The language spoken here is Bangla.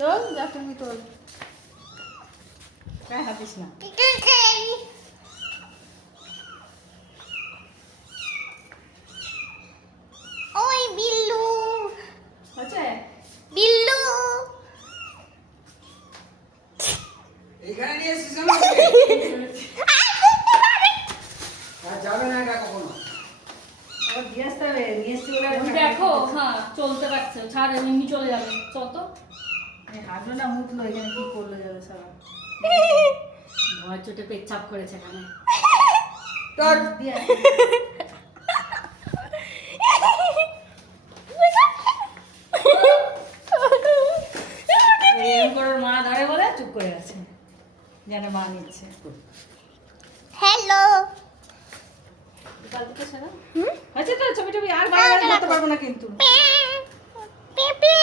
তোল যা তুমি তোল, গায়ে হাতিস না। ওই বিল্লু, হচ্ছে বিল্লু এখানে নিয়ে এসেছিস আমাকে? আর যাবে না এটা কখনো। আবার দিয়ে আসতে হবে, নিয়ে এসছি বলে আর দেখো হ্যাঁ চলতে পারছে, ছাড় এমনি চলে যাবে, চল তো। এই হাঁটলো না মুতলো, এখানে কি করলো যাবে সারা ভয় চোটে পেচ্ছাপ করেছে এখানে। টাক। দিয়ে এরকম করে ওর মা ধরে বলে চুপ করে আছে, যেন মা নিচ্ছে। হ্যালো কালকে তো সেরা হয়েছে তো, ছবি টবি আর বারবার করতে পারবো না কিন্তু। পেপে